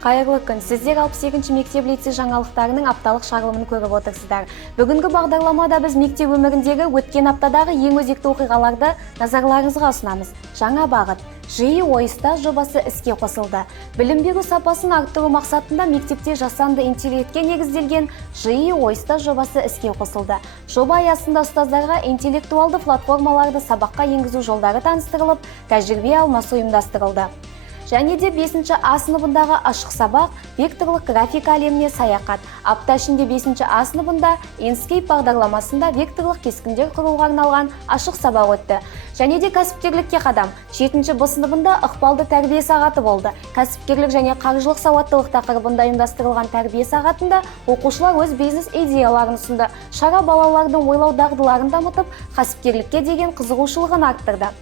Қайырлы күн, сіздер 62-ші мектеп лицей жаңалықтарының апталық шағылымын көріп отырсыздар. Бүгінгі бағдарламада біз мектеп өміріндегі өткен аптадағы ең өзекті оқиғаларды назарларыңызға ұсынамыз. Жаңа бағыт, жиі ойыста жобасы іске қосылды. Білім беру сапасын арттыру мақсатында мектепте жасанды интеллектке негізделген жиі ойыста жобасы іске қосылды. Жоба аясында ұстаздарға интеллектуалды платформаларды сабаққа енгізу жолдары таныстырылып, тәжірибе алмасу ұйымдастырылды. Және де 5-ші А сыныбындағы ашық сабақ векторлық графика әлеміне саяхат. Апта ішінде 5-ші А сыныбында Enscape бағдарламасында векторлық кескіндер құруға арналған ашық сабақ өтті. Және де кәсіпкерлікке қадам. 7-ші Б сыныбында ықпалды тәрбие сағаты болды. Кәсіпкерлік және қаржылық сауаттылық тақырыбында ұйымдастырылған тәрбие сағатында оқушылар өз бизнес идеяларын ұсынды. Шара балалардың ойлау дағдыларын дамытып, кәсіпкерлікке деген қызығушылығын арттырды.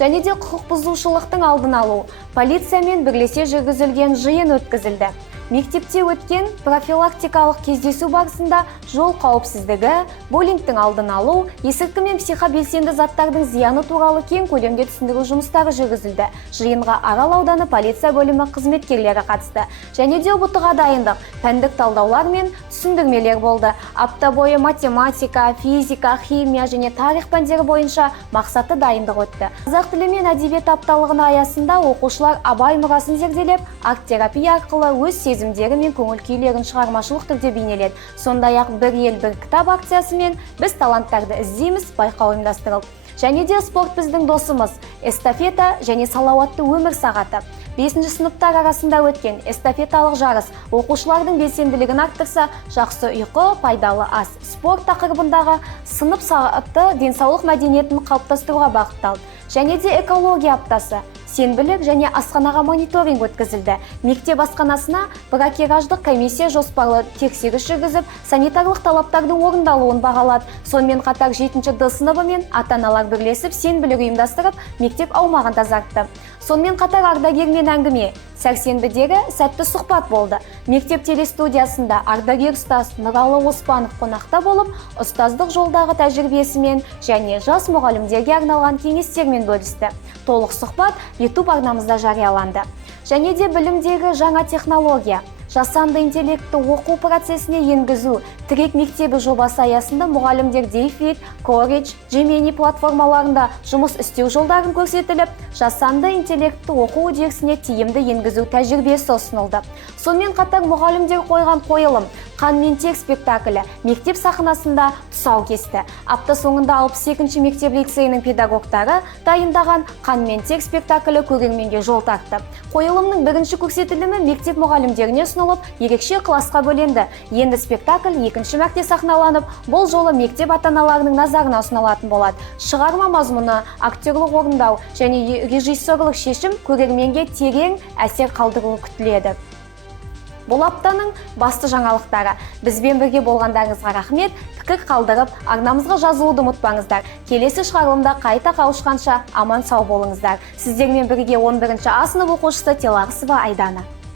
Және де құқық бұзушылықтың алдын алу, полициямен бірлесе жүргізілген жиын өткізілді. Мектепте өткен профилактикалық кездесу барысында жол қауіпсіздігі, буллингтің алдын алу, есірткі мен психобелсенді заттардың зияны туралы кең көлемде түсіндіру жұмыстары жүргізілді. Жиынға Арал ауданы полиция бөлімі қызметкерлері қатысты. Және де ұбт-ға дайындық, пәндік талдаулар мен түсіндірмелер болды. Апта бойы математика, физика, химия және тарих пәндері бойынша мақсатты дайындық өтті. Қазақ тілі мен әдебиет апталығына аясында оқушылар абай мұрасын зерделеп, арт-терапия арқылы өз сезімдері мен көңіл күйлерін шығармашылық түрде бейнеледі. Сондай-ақ бір ел бір кітап акциясымен біз таланттарды іздейміз байқау ұйымдастырылды. Және де спорт біздің досымыз, эстафета және салауатты өмір сағаты. 5-ші сыныптар арасында өткен эстафеталық жарыс оқушылардың белсенділігін арттырса, жақсы ұйқы, пайдалы ас, спорт тақырыбындағы сынып сағаты денсаулық мәдениетін қалыптастыруға бағытталды. Және де экология аптасы, сенбілік және асханаға мониторинг өткізілді. Мектеп асханасына бракераждық комиссия жоспарлы тексеріс жүргізіп, санитарлық талаптардың орындалуын бағалады. Сонымен қатар 7-ші Д сыныбы мен ата-аналар бірлесіп сенбілік ұйымдастырып, мектеп аумағын тазартты. Сонымен қатар ардагермен әңгіме, сәрсенбідегі сәтті сұхбат болды. Мектеп телестудиясында ардагер ұстаз Нұралы Оспанов қонақта болып, ұстаздық жолдағы тәжірибесімен және жас мұғалімдерге арналған кеңестермен бөлісті. Толық сұхбат YouTube арнамызда жарияланды. Және де білімдегі жаңа технология, жасанды интеллектті оқу процесіне енгізу, Тірек мектебі жобасы аясында мұғалімдер Дейфит, Коридж, Gemini платформаларында жұмыс істеу жолдарын көрсетіліп, жасанды интеллектті оқу үдерісіне тиімді енгізу тәжірибесі ұсынылды. Сонымен қатар мұғалімдер қойған қойылым «Қан мен тер» спектаклі мектеп сахнасында тұсау кесті. Апта соңында 62-ші мектеп лицейінің педагогтары дайындаған «Қан мен тер» спектаклі көрерменге жол тартты. Қойылымның бірінші көрсетілімі мектеп мұғалімдеріне ұсынылып, ерекше классқа бөленді. Енді спектакль екінші мәрте сахналанып, бұл жолы мектеп ата-аналарының назарына ұсынылатын болады. Шығарма мазмұны, актерлік орындау және режиссерлік шешім көрерменге терең әсер қалдыруы күтіледі. Бұл аптаның басты жаңалықтары. Бізбен бірге болғандарыңызға рахмет, пікір қалдырып, арнамызға жазылуды ұмытпаңыздар. Келесі шығарылымда қайта қауышқанша аман сау болыңыздар. Сіздермен бірге 11-ші А сынып оқушысы Телағысова Айдана.